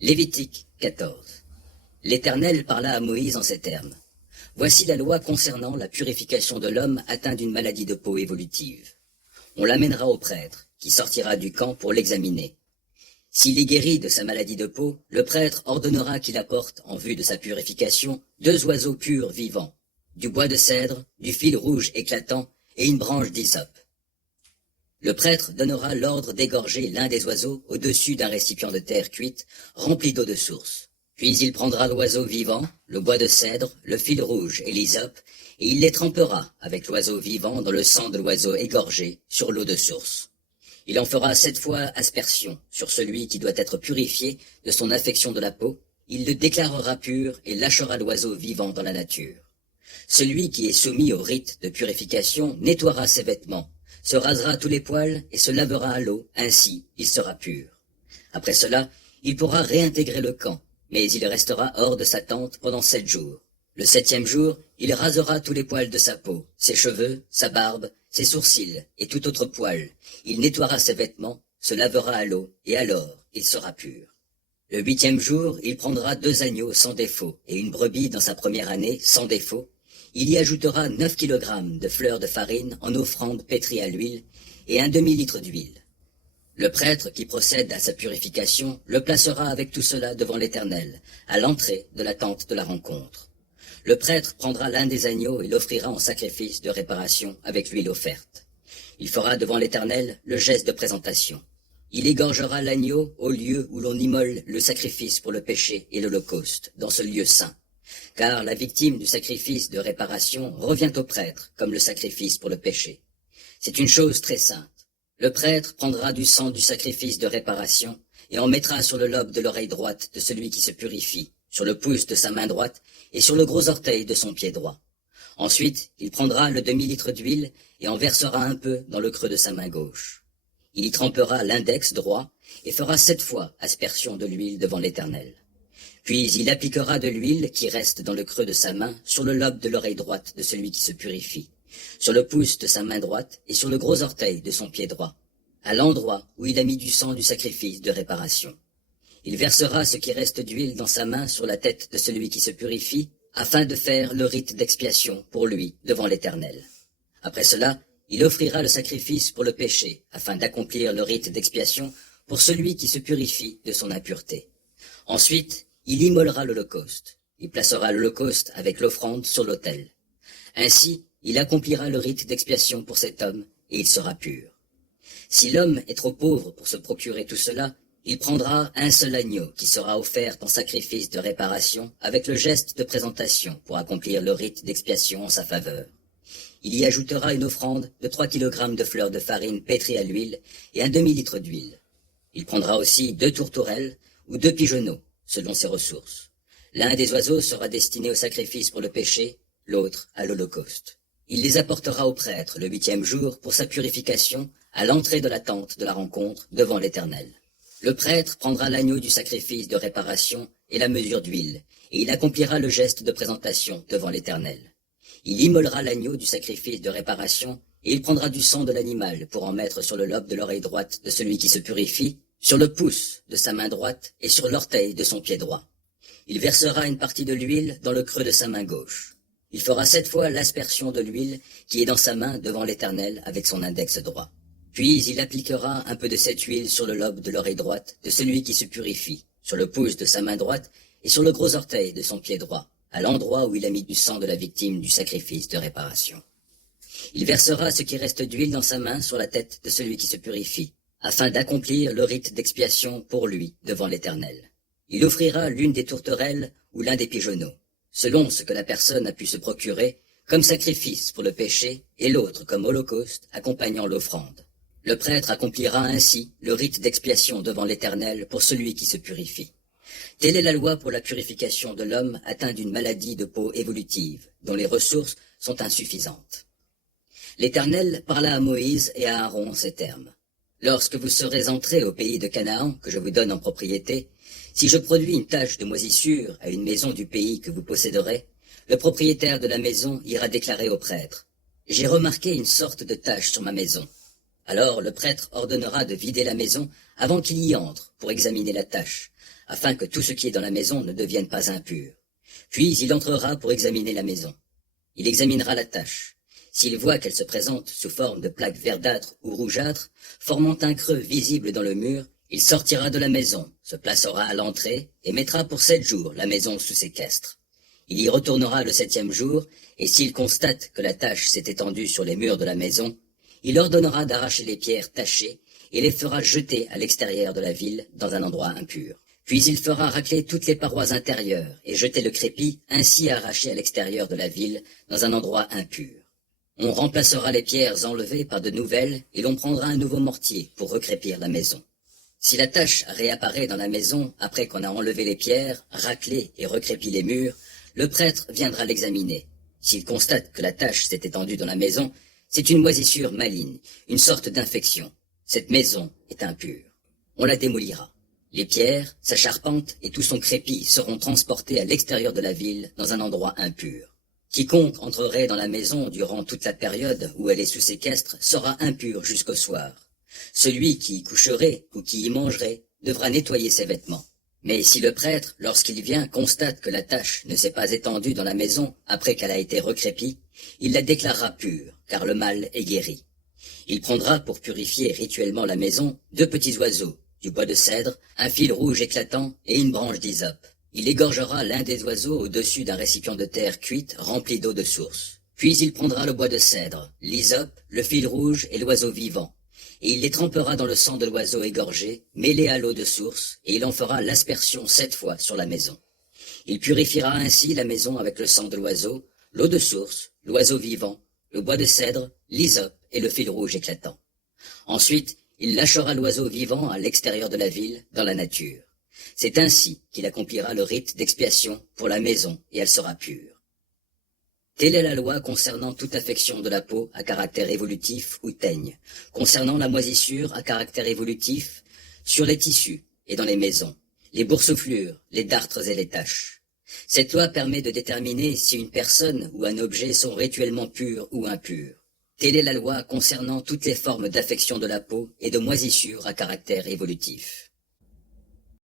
Lévitique 14. L'Éternel parla à Moïse en ces termes. Voici la loi concernant la purification de l'homme atteint d'une maladie de peau évolutive. On l'amènera au prêtre, qui sortira du camp pour l'examiner. S'il est guéri de sa maladie de peau, le prêtre ordonnera qu'il apporte, en vue de sa purification, 2 oiseaux purs vivants, du bois de cèdre, du fil rouge éclatant et une branche d'hysope. Le prêtre donnera l'ordre d'égorger l'un des oiseaux au-dessus d'un récipient de terre cuite, rempli d'eau de source. Puis il prendra l'oiseau vivant, le bois de cèdre, le fil rouge et l'hysope, et il les trempera avec l'oiseau vivant dans le sang de l'oiseau égorgé sur l'eau de source. Il en fera 7 fois aspersion sur celui qui doit être purifié de son affection de la peau. Il le déclarera pur et lâchera l'oiseau vivant dans la nature. Celui qui est soumis au rite de purification nettoiera ses vêtements, se rasera tous les poils et se lavera à l'eau, ainsi il sera pur. Après cela, il pourra réintégrer le camp, mais il restera hors de sa tente pendant 7 jours. Le 7e jour, il rasera tous les poils de sa peau, ses cheveux, sa barbe, ses sourcils et tout autre poil. Il nettoiera ses vêtements, se lavera à l'eau, et alors il sera pur. Le 8e jour, il prendra 2 agneaux sans défaut et une brebis dans sa première année sans défaut. Il y ajoutera 9 kilogrammes de fleurs de farine en offrande pétrie à l'huile et un demi-litre d'huile. Le prêtre qui procède à sa purification le placera avec tout cela devant l'Éternel, à l'entrée de la tente de la rencontre. Le prêtre prendra l'un des agneaux et l'offrira en sacrifice de réparation avec l'huile offerte. Il fera devant l'Éternel le geste de présentation. Il égorgera l'agneau au lieu où l'on immole le sacrifice pour le péché et l'holocauste, dans ce lieu saint. Car la victime du sacrifice de réparation revient au prêtre comme le sacrifice pour le péché. C'est une chose très sainte. Le prêtre prendra du sang du sacrifice de réparation et en mettra sur le lobe de l'oreille droite de celui qui se purifie, sur le pouce de sa main droite et sur le gros orteil de son pied droit. Ensuite, il prendra le demi-litre d'huile et en versera un peu dans le creux de sa main gauche. Il y trempera l'index droit et fera 7 fois aspersion de l'huile devant l'Éternel. Puis il appliquera de l'huile qui reste dans le creux de sa main sur le lobe de l'oreille droite de celui qui se purifie, sur le pouce de sa main droite et sur le gros orteil de son pied droit, à l'endroit où il a mis du sang du sacrifice de réparation. Il versera ce qui reste d'huile dans sa main sur la tête de celui qui se purifie, afin de faire le rite d'expiation pour lui devant l'Éternel. Après cela, il offrira le sacrifice pour le péché, afin d'accomplir le rite d'expiation pour celui qui se purifie de son impureté. Ensuite, il immolera l'holocauste. Il placera l'holocauste avec l'offrande sur l'autel. Ainsi, il accomplira le rite d'expiation pour cet homme, et il sera pur. Si l'homme est trop pauvre pour se procurer tout cela, il prendra un seul agneau qui sera offert en sacrifice de réparation avec le geste de présentation pour accomplir le rite d'expiation en sa faveur. Il y ajoutera une offrande de 3 kilogrammes de fleurs de farine pétrie à l'huile et un demi-litre d'huile. Il prendra aussi 2 tourterelles ou 2 pigeonneaux, selon ses ressources. L'un des oiseaux sera destiné au sacrifice pour le péché, l'autre à l'holocauste. Il les apportera au prêtre le 8e jour pour sa purification à l'entrée de la tente de la rencontre devant l'Éternel. Le prêtre prendra l'agneau du sacrifice de réparation et la mesure d'huile, et il accomplira le geste de présentation devant l'Éternel. Il immolera l'agneau du sacrifice de réparation, et il prendra du sang de l'animal pour en mettre sur le lobe de l'oreille droite de celui qui se purifie, sur le pouce de sa main droite et sur l'orteil de son pied droit. Il versera une partie de l'huile dans le creux de sa main gauche. Il fera 7 fois l'aspersion de l'huile qui est dans sa main devant l'Éternel avec son index droit. Puis il appliquera un peu de cette huile sur le lobe de l'oreille droite de celui qui se purifie, sur le pouce de sa main droite et sur le gros orteil de son pied droit, à l'endroit où il a mis du sang de la victime du sacrifice de réparation. Il versera ce qui reste d'huile dans sa main sur la tête de celui qui se purifie, afin d'accomplir le rite d'expiation pour lui devant l'Éternel. Il offrira l'une des tourterelles ou l'un des pigeonneaux, selon ce que la personne a pu se procurer, comme sacrifice pour le péché, et l'autre comme holocauste accompagnant l'offrande. Le prêtre accomplira ainsi le rite d'expiation devant l'Éternel pour celui qui se purifie. Telle est la loi pour la purification de l'homme atteint d'une maladie de peau évolutive, dont les ressources sont insuffisantes. L'Éternel parla à Moïse et à Aaron en ces termes. Lorsque vous serez entrés au pays de Canaan, que je vous donne en propriété, si je produis une tache de moisissure à une maison du pays que vous posséderez, le propriétaire de la maison ira déclarer au prêtre. J'ai remarqué une sorte de tache sur ma maison. Alors le prêtre ordonnera de vider la maison avant qu'il y entre pour examiner la tache, afin que tout ce qui est dans la maison ne devienne pas impur. Puis il entrera pour examiner la maison. Il examinera la tache. S'il voit qu'elle se présente sous forme de plaques verdâtres ou rougeâtres, formant un creux visible dans le mur, il sortira de la maison, se placera à l'entrée et mettra pour 7 jours la maison sous séquestre. Il y retournera le 7e jour, et s'il constate que la tache s'est étendue sur les murs de la maison, il ordonnera d'arracher les pierres tachées et les fera jeter à l'extérieur de la ville dans un endroit impur. Puis il fera racler toutes les parois intérieures et jeter le crépi ainsi arraché à l'extérieur de la ville dans un endroit impur. On remplacera les pierres enlevées par de nouvelles et l'on prendra un nouveau mortier pour recrépir la maison. Si la tache réapparaît dans la maison après qu'on a enlevé les pierres, raclé et recrépi les murs, le prêtre viendra l'examiner. S'il constate que la tache s'est étendue dans la maison, c'est une moisissure maligne, une sorte d'infection. Cette maison est impure. On la démolira. Les pierres, sa charpente et tout son crépi seront transportés à l'extérieur de la ville dans un endroit impur. Quiconque entrerait dans la maison durant toute la période où elle est sous séquestre sera impur jusqu'au soir. Celui qui y coucherait ou qui y mangerait devra nettoyer ses vêtements. Mais si le prêtre, lorsqu'il vient, constate que la tache ne s'est pas étendue dans la maison après qu'elle a été recrépie, il la déclarera pure, car le mal est guéri. Il prendra pour purifier rituellement la maison 2 petits oiseaux, du bois de cèdre, un fil rouge éclatant et une branche d'hysope. Il égorgera l'un des oiseaux au-dessus d'un récipient de terre cuite rempli d'eau de source. Puis il prendra le bois de cèdre, l'hysope, le fil rouge et l'oiseau vivant. Et il les trempera dans le sang de l'oiseau égorgé, mêlé à l'eau de source, et il en fera l'aspersion 7 fois sur la maison. Il purifiera ainsi la maison avec le sang de l'oiseau, l'eau de source, l'oiseau vivant, le bois de cèdre, l'hysope et le fil rouge éclatant. Ensuite, il lâchera l'oiseau vivant à l'extérieur de la ville, dans la nature. C'est ainsi qu'il accomplira le rite d'expiation pour la maison, et elle sera pure. Telle est la loi concernant toute affection de la peau à caractère évolutif ou teigne, concernant la moisissure à caractère évolutif, sur les tissus et dans les maisons, les boursouflures, les dartres et les taches. Cette loi permet de déterminer si une personne ou un objet sont rituellement purs ou impurs. Telle est la loi concernant toutes les formes d'affection de la peau et de moisissure à caractère évolutif.